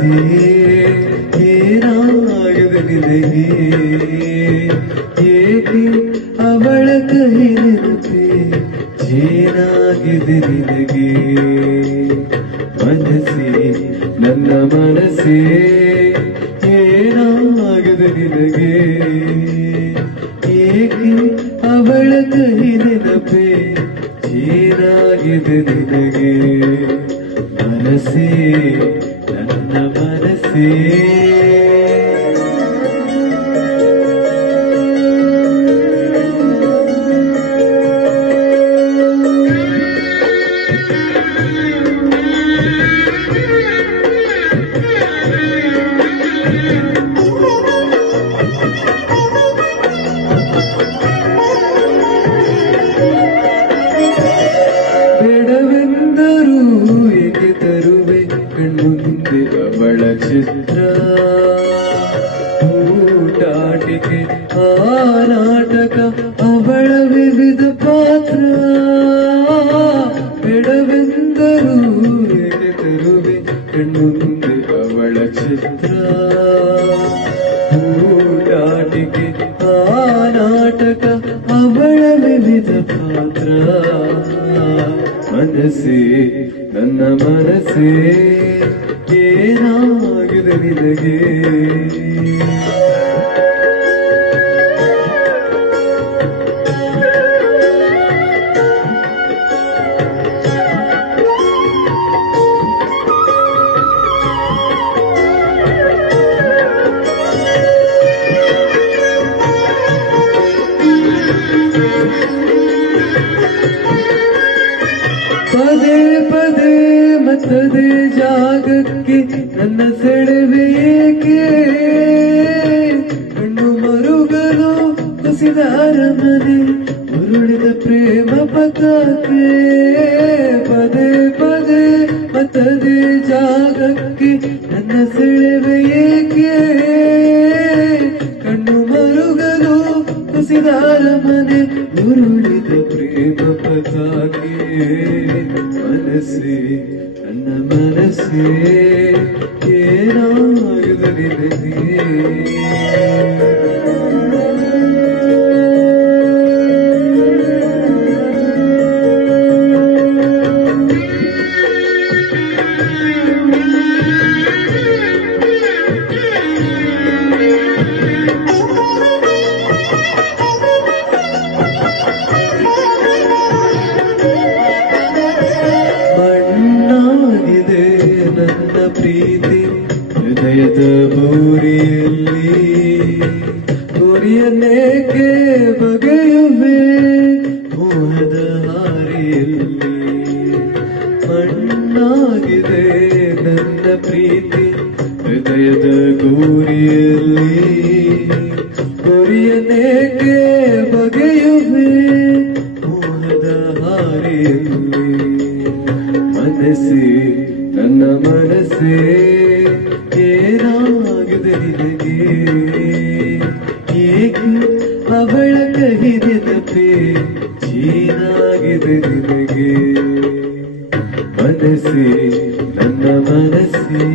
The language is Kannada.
ಮನಸ್ಸೇ ಏನಾಗಿದೆ ನಿನಗೆ ಏಕೆ ಅವಳ ಕಹಿ ನೆನಪೆ ಏನಾಗಿದೆ ನಿನಗೆ ಮನಸ್ಸೇ ನನ್ನ ಮನಸ್ಸೇ ಏನಾಗಿದೆ ನಿನಗೆ ಏಕೆ ಅವಳ ಕಹಿ ನೆನಪೆ ಏನಾಗಿದೆ ನಿನಗೆ ಮನಸ್ಸೇ ನನ್ನ ಮನಸ್ಸೇ ಕಣ್ಮುಂದೆ ಅವಳ ಚಿತ್ರ ಊಟಾಟಿಕೆ ಆ ನಾಟಕ ಅವಳ ವಿವಿಧ ಪಾತ್ರ ಬೇಡವೆಂದರೂ ಏಕೆ ತರುವೆ ಕಣ್ಮುಂದೆ ಅವಳ ಚಿತ್ರ ಊಟಾಟಿಕೆ ಆ ನಾಟಕ ಅವಳ ವಿವಿಧ ಪಾತ್ರ ಮನಸ್ಸೇ ನನ್ನ ಮನಸ್ಸೇ ಏನಾಗಿದೆ ನಿನಗೆ ಪದೇ ಪದೇ ಮತ್ತದೇ ಜಾಗಕ್ಕೆ ನನ್ನ ಸೆಳೆವೆ ಏಕೆ ಕಣ್ಣು ಮರುಗಲು ಕುಸಿದ ಅರಮನೆ ಉರುಳಿದ ಪ್ರೇಮ ಪಥಕ್ಕೆ ಪದೇ ಪದೇ ಮತ್ತದೇ ಜಾಗಕ್ಕೆ ನನ್ನ ಸೆಳೆವೆ ಏಕೆ ಕಣ್ಣು ಮರುಗಲು ಕುಸಿದ ಅರಮನೆ ಉರುಳಿದ ಪ್ರೇಮ ಪಥಕ್ಕೆ ಮನಸ್ಸೇ ನನ್ನ ಮನಸ್ಸೇ ಏನಾಗಿದೆ ನಿನಗೆ ನನ್ನ ಪ್ರೀತಿ ಹೃದಯದ ಬೂರಿಯಲ್ಲಿ ಗುರಿಯನ್ನೇಕೆ ಬಗೆಯುವೆ ಮೋಹದ ಹಾರಿಯಲ್ಲಿ ಮಣ್ಣಾಗಿದೆ ನನ್ನ ಪ್ರೀತಿ ಹೃದಯದ ಗುರಿಯಲ್ಲಿ ಗುರಿಯನ್ನೇಕೆ ಬಗೆಯುವೆ ಮೋಹದ ಹಾರಿಯಲ್ಲಿ ಮನಸ್ಸೇ ನನ್ನ ಮನಸ್ಸೇ ಏನಾಗಿದೆ ನಿನಗೆ ಏಕೆ ಅವಳ ಕಹಿ ನೆನಪೆ ಏನಾಗಿದೆ ನಿನಗೆ ಮನಸ್ಸೇ ನನ್ನ ಮನಸ್ಸೇ